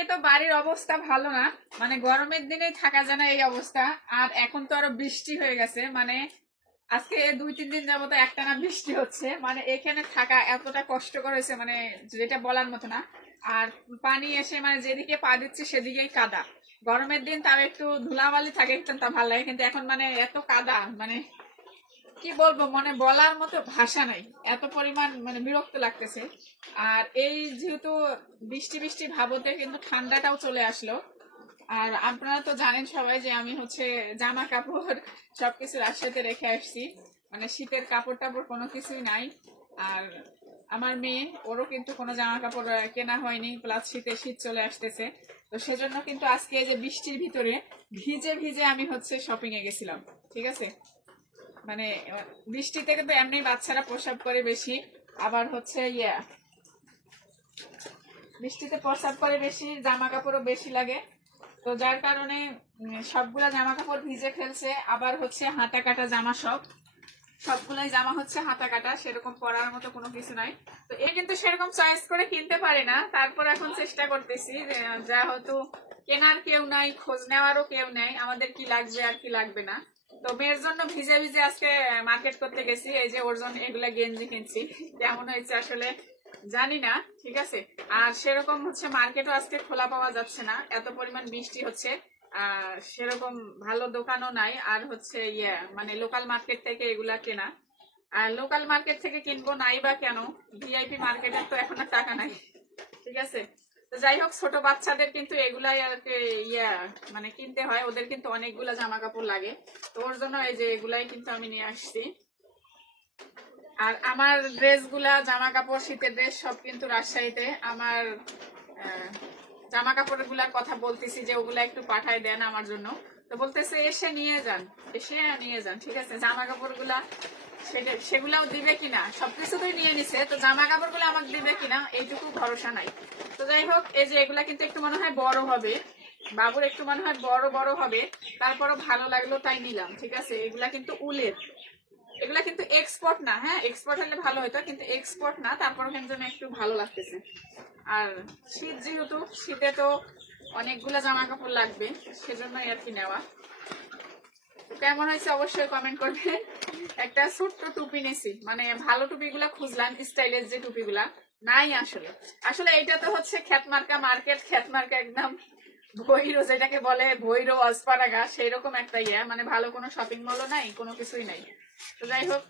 একে তো বাড়ির অবস্থা ভালো না। মানে গরমের দিনে থাকা যায় না এই অবস্থা। আর এখন তো আরও বৃষ্টি হয়ে গেছে। মানে আজকে দুই, তিন দিন যাবত একটানা বৃষ্টি হচ্ছে। মানে এখানে থাকা এতটা কষ্টকর হয়েছে মানে যেটা বলার মতো না। আর পানি এসে মানে যেদিকে পা দিচ্ছে সেদিকেই কাদা। গরমের দিন তাও একটু ধুলাবালি থাকে একটু তা ভালো লাগে কিন্তু এখন মানে এত কাদা মানে কি বলব মানে বলার মতো ভাষা নাই। এত পরিমাণ মানে বিরক্ত লাগতেছে। আর এই যেহেতু বৃষ্টি বৃষ্টি ভাবতে কিন্তু ঠান্ডাটাও চলে আসলো। আর আপনারা তো জানেন সবাই যে আমি হচ্ছে জামা কাপড় সবকিছু রাজশাহীতে রেখে আসছি। মানে শীতের কাপড় টাপড় কোনো কিছুই নাই। আর আমার মেয়ে, ওরও কিন্তু কোনো জামা কাপড় কেনা হয়নি। প্লাস শীতে শীত চলে আসতেছে। তো সেজন্য কিন্তু আজকে যে বৃষ্টির ভিতরে ভিজে ভিজে আমি হচ্ছে শপিং এ গেছিলাম। ঠিক আছে? মানে আহ, বৃষ্টিতে কিন্তু এমনি বাচ্চারা প্রসাব করে বেশি আবার হচ্ছে ইয়া। বৃষ্টিতে প্রসাব করে বেশি জামা কাপড়ও বেশি লাগে। তো যার কারণে সবগুলা জামা কাপড় ভিজে ফেলছে আবার হচ্ছে হাতা কাটা জামা সব। সবগুলাই জামা হচ্ছে হাতা কাটা সেরকম পরার মতো কোনো কিছু নাই। তো এ কিন্তু সেরকম চয়েস করে কিনতে পারে না। তারপর এখন চেষ্টা করতেছি যে, আহ, কেনার কেউ নাই খোঁজ নেওয়ারও কেউ নেই আমাদের কি লাগবে আর কি লাগবে না। তো মেয়ের জন্য ভিজে ভিজে আজকে মার্কেট করতে গেছি, এই যে ওর জন্য এগুলা গেঞ্জি কিনছি। কেমন হয়েছে আসলে জানি না, ঠিক আছে? আর সেরকম হচ্ছে মার্কেটও আজকে খোলা পাওয়া যাচ্ছে না, এত পরিমাণ বৃষ্টি হচ্ছে সেরকম ভালো দোকানও নাই, আর হচ্ছে ইয়ে মানে লোকাল মার্কেট থেকে এগুলা কেনা। আর লোকাল মার্কেট থেকে কিনবো নাই বা কেন ভিআইপি মার্কেটের তো এখন আর টাকা নাই, ঠিক আছে? তো যাই হোক, ছোট বাচ্চাদের কিন্তু এগুলাই আর ইয়া মানে কিনতে হয়, ওদের কিন্তু অনেকগুলা জামা কাপড় লাগে। তো ওর জন্য এই যে এগুলাই কিন্তু আমি নিয়ে আসছি। আর আমার ড্রেসগুলা জামা কাপড় শীতের ড্রেস সব কিন্তু রাজশাহীতে। আমার জামা কাপড়গুলার কথা বলতেছি যে ওগুলা একটু পাঠায় দেন আমার জন্য। তো বলতেছে, এসে নিয়ে যান, এসে নিয়ে যান, ঠিক আছে? জামা কাপড়গুলা সেগুলাও দিবে কিনা? সবকিছু তো নিয়ে নিছে, তো জামা কাপড়গুলো আমাকে দিবে কিনা? এইটুকু ভরসা নাই। তো যাই হোক, এই যে এগুলা কিন্তু একটু মনে হয় বড় হবে। বাবুর একটু মনে হয় বড় বড় হবে, তারপরও ভালো লাগল, তাই নিলাম, ঠিক আছে? এগুলা কিন্তু উলের। এগুলা কিন্তু এক্সপোর্ট না হ্যাঁ? এক্সপোর্ট হলে ভালো হতো কিন্তু এক্সপোর্ট না তারপর কিন্তু একটু ভালো লাগতেছে। আর শীত যেহেতু, শীতে তো অনেকগুলা জামা কাপড় লাগবে সেজন্য আর কি নেওয়া। কেমন হয়েছে অবশ্যই কমেন্ট করবেন একটা ছোট্ট টুপি নিছি মানে ভালো টুপিগুলা খুঁজলাম, স্টাইলের যে টুপিগুলা, নাই আসলে। আসলে এটা তো হচ্ছে খ্যাতমার্কা মার্কেট, খ্যাতমার্কা একদম ভৈরো যেটাকে বলে ভৈরো অসপারাগা সেই রকম একটা ইয়ে। মানে ভালো কোনো শপিং মলও নাই, কোনো কিছুই নাই। তো যাই হোক,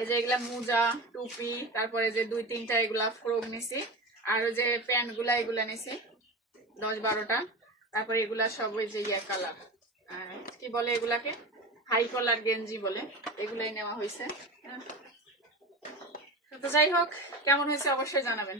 এই যে এগুলা মোজা, টুপি, তারপরে যে দুই তিনটা এগুলা ফ্রক নিছি। আর যে প্যান্টগুলা, এগুলা নিছি, দশ বারোটা। তারপরে এগুলা সব ওই যে ইয়ে কালার কি বলে এগুলাকে? হাই কলার গেঞ্জি বলে, এগুলাই নেওয়া হয়েছে হ্যাঁ। তো যাই হোক, কেমন হয়েছে অবশ্যই জানাবেন।